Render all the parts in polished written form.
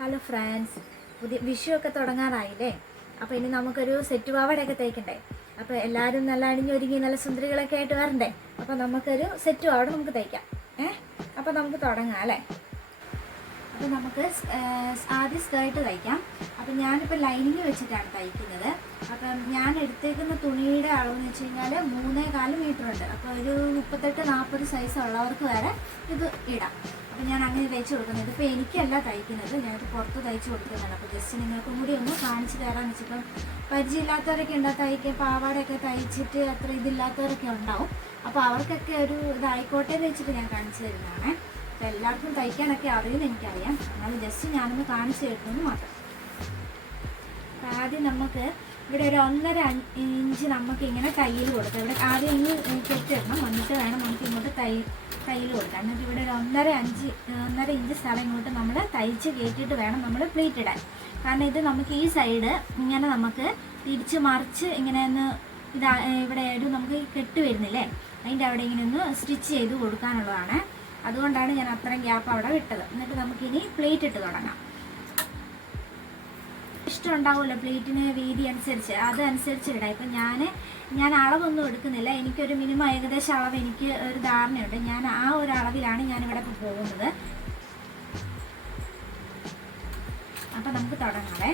Hello friends, പുതിയ വിഷു ഒക്കെ തുടങ്ങാറായില്ലേ? അപ്പോൾ ഇനി നമുക്കൊരു സെറ്റ് പാവാടയൊക്കെ തയ്ക്കണ്ടേ? അപ്പോൾ എല്ലാവരും നല്ല അണിഞ്ഞൊരുങ്ങി നല്ല സുന്ദരികളൊക്കെ ആയിട്ട് വരണ്ടേ? അപ്പോൾ നമുക്കൊരു സെറ്റ് പാവാട നമുക്ക് തയ്ക്കാം. അപ്പോൾ നമുക്ക് തുടങ്ങാം അല്ലേ? അപ്പോൾ നമുക്ക് ആദ്യം സ്കേർട്ട് തയ്ക്കാം. അപ്പോൾ ഞാനിപ്പോൾ ലൈനിങ് വെച്ചിട്ടാണ് തയ്ക്കുന്നത്. അപ്പം ഞാൻ എടുത്തേക്കുന്ന തുണിയുടെ അളവെന്ന് വെച്ച് കഴിഞ്ഞാൽ 3.25 മീറ്റർ ഉണ്ട്. അപ്പോൾ ഒരു 38-40 സൈസ് ഉള്ളവർക്ക് വരെ ഇത് ഇടാം. അപ്പോൾ ഞാൻ അങ്ങനെ തയ്ച്ച് കൊടുക്കുന്നത്. ഇപ്പോൾ എനിക്കല്ല തയ്ക്കുന്നത്, ഞാനിത് പുറത്ത് തയ്ച്ച് കൊടുക്കുന്നതാണ്. അപ്പോൾ ജസ്റ്റ് നിങ്ങൾക്കും കൂടി ഒന്ന് കാണിച്ച് തരാമെന്ന് വെച്ചിപ്പം പരിചയമില്ലാത്തവരൊക്കെ ഉണ്ടാവും. തയ്ക്കുക പാവാടയൊക്കെ തയ്ച്ചിട്ട് അത്ര ഇതില്ലാത്തവരൊക്കെ ഉണ്ടാവും. അപ്പോൾ അവർക്കൊക്കെ ഒരു ഇതായിക്കോട്ടെ എന്ന് വെച്ചിട്ട് ഞാൻ കാണിച്ചു തരുന്നതാണ്. അപ്പോൾ എല്ലാവർക്കും തയ്ക്കാനൊക്കെ അറിയുമെന്ന് എനിക്കറിയാം, എന്നാൽ ജസ്റ്റ് ഞാനൊന്ന് കാണിച്ചു തരുന്നത് മാത്രം. അപ്പോൾ ആദ്യം നമുക്ക് ഇവിടെ ഒരു 1.5 ഇഞ്ച് നമുക്ക് ഇങ്ങനെ തയ്യൽ കൊടുക്കാം. ഇവിടെ ആദ്യം ഇങ്ങ് കെട്ടിടണം, വന്നിട്ട് വേണം നമുക്ക് ഇങ്ങോട്ട് തയ്യൽ കൊടുക്കാം. എന്നിട്ട് ഇവിടെ ഒരു 1.5 ഇഞ്ച് സ്ഥലം ഇങ്ങോട്ട് നമ്മൾ തയ്ച്ച് കയറ്റിയിട്ട് വേണം നമ്മൾ പ്ലീറ്റ് ഇടാൻ. കാരണം ഇത് നമുക്ക് ഈ സൈഡ് ഇങ്ങനെ നമുക്ക് തിരിച്ച് മറിച്ച് ഇങ്ങനെ ഒന്ന് ഇവിടെ ഒരു നമുക്ക് കെട്ട് വരുന്നില്ലേ, അതിൻ്റെ അവിടെ ഇങ്ങനെ ഒന്ന് സ്റ്റിച്ച് ചെയ്ത് കൊടുക്കാനുള്ളതാണ്. അതുകൊണ്ടാണ് ഞാൻ അത്രയും ഗ്യാപ്പ് അവിടെ വിട്ടത്. എന്നിട്ട് നമുക്കിനി പ്ലീറ്റ് ഇട്ട് തുടങ്ങാം. ഇഷ്ടം ഉണ്ടാവുമല്ലോ പ്ലേറ്റിന് വീതി അനുസരിച്ച്, അതനുസരിച്ച് ഇടാം. ഇപ്പം ഞാൻ അളവൊന്നും എടുക്കുന്നില്ല. എനിക്കൊരു മിനിമം ഏകദേശം അളവ് എനിക്ക് ഒരു ധാരണയുണ്ട്. ഞാൻ ആ ഒരു അളവിലാണ് ഞാനിവിടെ ഇപ്പോൾ പോകുന്നത്. അപ്പം നമുക്ക് തുടങ്ങാവേ.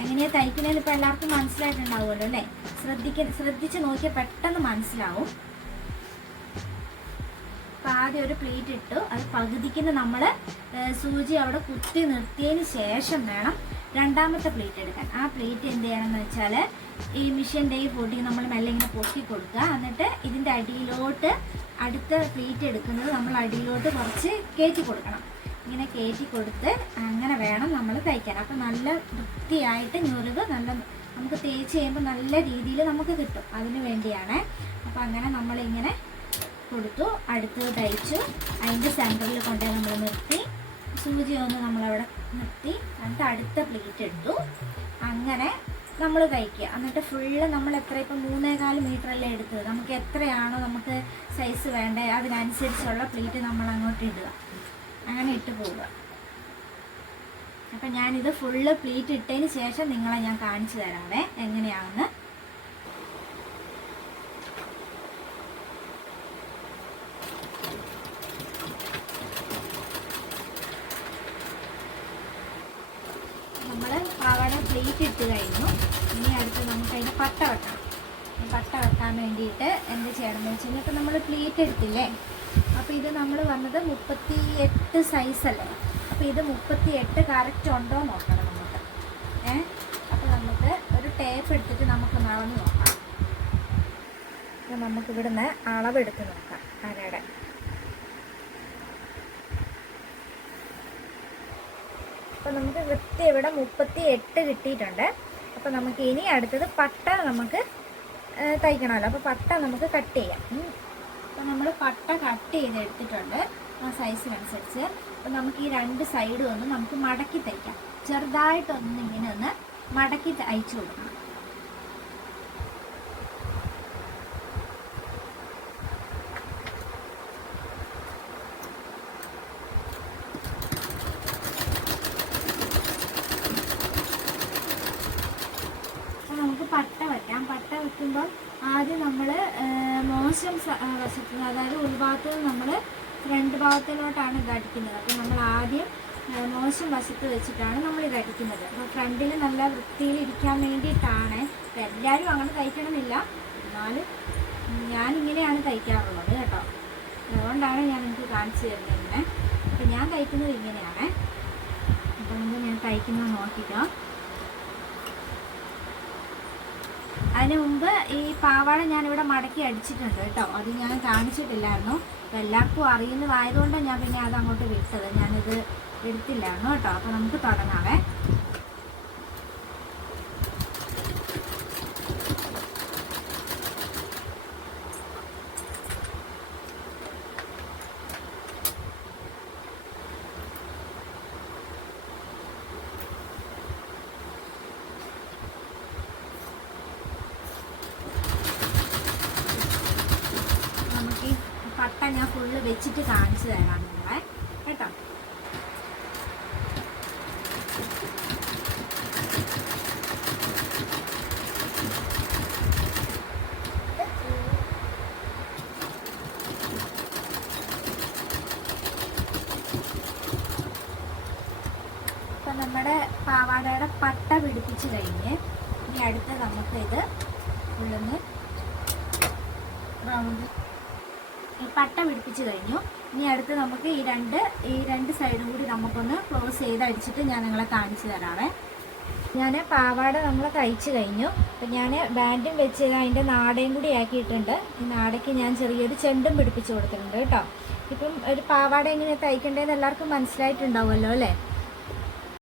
എങ്ങനെയാണ് തയ്ക്കുന്നതിന് ഇപ്പോൾ എല്ലാവർക്കും മനസ്സിലായിട്ടുണ്ടാവുമല്ലോ അല്ലേ? ശ്രദ്ധിച്ച് നോക്കിയാൽ പെട്ടെന്ന് മനസ്സിലാവും. അപ്പം ആദ്യം ഒരു പ്ലേറ്റ് ഇട്ടു, അത് പകുതിക്കുന്ന നമ്മൾ സൂചി അവിടെ കുത്തി നിർത്തിയതിന് ശേഷം വേണം രണ്ടാമത്തെ പ്ലേറ്റ് എടുക്കാൻ. ആ പ്ലേറ്റ് എന്ത് ചെയ്യണമെന്ന് വെച്ചാൽ ഈ മിഷ്യൻ്റെ ഈ പൊട്ടി നമ്മൾ മെല്ലെ ഇങ്ങനെ പൊക്കി കൊടുക്കുക. എന്നിട്ട് ഇതിൻ്റെ അടിയിലോട്ട് അടുത്ത പ്ലേറ്റ് എടുക്കുന്നത് നമ്മൾ അടിയിലോട്ട് കുറച്ച് കയറ്റി കൊടുക്കണം. ഇങ്ങനെ കയറ്റി കൊടുത്ത് അങ്ങനെ വേണം നമ്മൾ തയ്ക്കാൻ. അപ്പം നല്ല വൃത്തിയായിട്ട് ഞൊരുവ് നല്ല നമുക്ക് തേച്ച് ചെയ്യുമ്പോൾ നല്ല രീതിയിൽ നമുക്ക് കിട്ടും. അതിന് വേണ്ടിയാണ്. അപ്പം അങ്ങനെ നമ്മളിങ്ങനെ കൊടുത്തു, അടുത്തത് തയ്ച്ചു. അതിൻ്റെ സെൻറ്ററിൽ കൊണ്ടുപോയി നമ്മൾ നിർത്തി, സൂചി ഒന്ന് നമ്മളവിടെ നിർത്തി, എന്നിട്ട് അടുത്ത പ്ലേറ്റ് എടുത്തു. അങ്ങനെ നമ്മൾ തയ്ക്കുക. എന്നിട്ട് ഫുള്ള് നമ്മൾ എത്ര ഇപ്പം 3.25 മീറ്ററല്ലേ എടുത്തത്, നമുക്ക് എത്രയാണോ നമുക്ക് സൈസ് വേണ്ടത് അതിനനുസരിച്ചുള്ള പ്ലേറ്റ് നമ്മൾ അങ്ങോട്ട് ഇടുക. അങ്ങനെ ഇട്ട് പോവുക. അപ്പം ഞാനിത് ഫുള്ള് പ്ലേറ്റ് ഇട്ടതിന് ശേഷം നിങ്ങളെ ഞാൻ കാണിച്ചു തരാവേ എങ്ങനെയാണെന്ന്. നമ്മൾ പാവാട പ്ലേറ്റ് ഇട്ട് കഴിഞ്ഞു. ഇനി അടുത്ത് നമുക്ക് അതിൻ്റെ പട്ട വെക്കണം. പട്ട വെക്കാൻ വേണ്ടിയിട്ട് എന്ത് ചെയ്യണമെന്ന് വെച്ച് കഴിഞ്ഞാൽ ഇപ്പം നമ്മൾ പ്ലേറ്റ് എടുത്തില്ലേ, അപ്പോൾ ഇത് നമ്മൾ വന്നത് 38 സൈസല്ലേ. അപ്പോൾ ഇത് 38 കറക്റ്റ് ഉണ്ടോ നോക്കണം നമുക്ക്. അപ്പോൾ നമുക്ക് ഒരു ടേപ്പ് എടുത്തിട്ട് നമുക്ക് അളന്ന് നോക്കാം. അപ്പോൾ നമുക്കിവിടുന്ന് അളവെടുത്ത് നോക്കാം അരയുടെ. അപ്പോൾ നമുക്ക് വൃത്തി ഇവിടെ 38 കിട്ടിയിട്ടുണ്ട്. അപ്പോൾ നമുക്ക് ഇനി അടുത്തത് പട്ട നമുക്ക് തയ്ക്കണമല്ലോ. അപ്പോൾ പട്ട നമുക്ക് കട്ട് ചെയ്യാം. അപ്പോൾ നമ്മൾ പട്ട കട്ട് ചെയ്ത് എടുത്തിട്ടുണ്ട് ആ സൈസിനനുസരിച്ച്. അപ്പോൾ നമുക്ക് ഈ 2 സൈഡും ഒന്ന് നമുക്ക് മടക്കി തയ്ക്കാം. ചെറുതായിട്ടൊന്ന് ഇങ്ങനെ ഒന്ന് മടക്കി തയ്ച്ചു കൊടുക്കണം. പട്ട വയ്ക്കാം. പട്ട വയ്ക്കുമ്പോൾ ആദ്യം നമ്മൾ മോശം വശത്ത്, അതായത് ഉൾഭാഗത്ത് നമ്മൾ ഫ്രണ്ട് ഭാഗത്തിലോട്ടാണ് ഇത് അടിക്കുന്നത്. അപ്പോൾ നമ്മൾ ആദ്യം മോശം വശത്ത് വെച്ചിട്ടാണ് നമ്മൾ ഇത് അടിക്കുന്നത്. അപ്പോൾ ഫ്രണ്ടിൽ നല്ല വൃത്തിയിൽ ഇരിക്കാൻ വേണ്ടിയിട്ടാണ്. അപ്പോൾ എല്ലാവരും അങ്ങനെ തയ്ക്കണമെന്നില്ല, എന്നാലും ഞാനിങ്ങനെയാണ് തയ്ക്കാറുള്ളത് കേട്ടോ. അതുകൊണ്ടാണ് ഞാൻ നിങ്ങൾക്ക് കാണിച്ചു തരുന്നത് ഇങ്ങനെ. അപ്പോൾ ഞാൻ തയ്ക്കുന്നത് ഇങ്ങനെയാണ്. അപ്പോൾ നമുക്ക് ഞാൻ തയ്ക്കുന്നത് നോക്കിക്കാം. അതിന് മുമ്പ് ഈ പാവാട ഞാനിവിടെ മടക്കി അടിച്ചിട്ടുണ്ട് കേട്ടോ. അത് ഞാൻ കാണിച്ചിട്ടില്ലായിരുന്നു. അപ്പോൾ എല്ലാവർക്കും അറിയുന്നതായതുകൊണ്ടാണ് ഞാൻ പിന്നെ അത് അങ്ങോട്ട് വിട്ടത്, ഞാനിത് എടുത്തില്ലായിരുന്നു കേട്ടോ. അപ്പോൾ നമുക്ക് തുടങ്ങാവേ. പട്ട ഞാൻ ഫുള്ള് വെച്ചിട്ട് കാണിച്ചു തരാം നിങ്ങളെ കേട്ടോ. നമ്മുടെ പാവാടയുടെ പട്ട പിടിപ്പിച്ച് കഴിഞ്ഞ് ഇനി അടുത്ത് നമുക്ക് ഇത് ഉള്ളൊന്ന് റൗണ്ട് ഈ പട്ട പിടിപ്പിച്ച് കഴിഞ്ഞു. ഇനി അടുത്ത് നമുക്ക് ഈ രണ്ട് സൈഡും കൂടി നമുക്കൊന്ന് ക്ലോസ് ചെയ്ത് അടിച്ചിട്ട് ഞാൻ നിങ്ങളെ കാണിച്ചു തരാവേ. ഞാൻ പാവാട നമ്മൾ തയ്ച്ച് കഴിഞ്ഞു. അപ്പം ഞാൻ ബാൻഡും വെച്ച് അതിൻ്റെ നാടയും കൂടി ആക്കിയിട്ടുണ്ട്. ഈ നാടയ്ക്ക് ഞാൻ ചെറിയൊരു ചെണ്ടും പിടിപ്പിച്ച് കൊടുത്തിട്ടുണ്ട് കേട്ടോ. ഇപ്പം ഒരു പാവാട എങ്ങനെ തയ്ക്കേണ്ടതെന്ന് എല്ലാവർക്കും മനസ്സിലായിട്ടുണ്ടാവുമല്ലോ അല്ലേ.